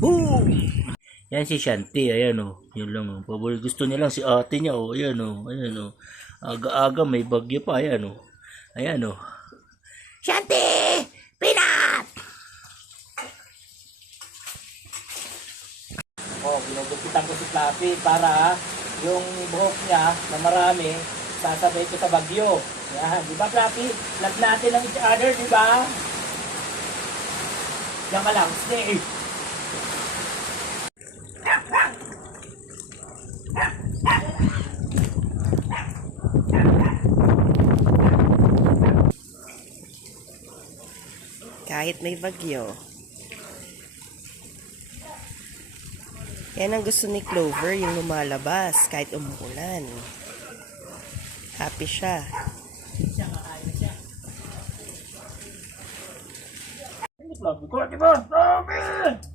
Boom! Yan si Shanti, ayan o. Yun lang o. Paborito, gusto niya lang si ate niya o. Ayan o, ayan o. Aga-aga may bagyo pa, ayan o. Ayan o. Shanti! Peanut! Oh, ginugupitan ko si Fluffy para yung buhok niya na marami sasabay ko sa bagyo. Yan, di ba Fluffy? Love natin ang each other, di ba? Diyan ka lang, stay. Kahit may bagyo. Yan ang gusto ni Clover, yung lumalabas kahit umuulan. Happy siya. Fluffy, ko, di ba? Fluffy!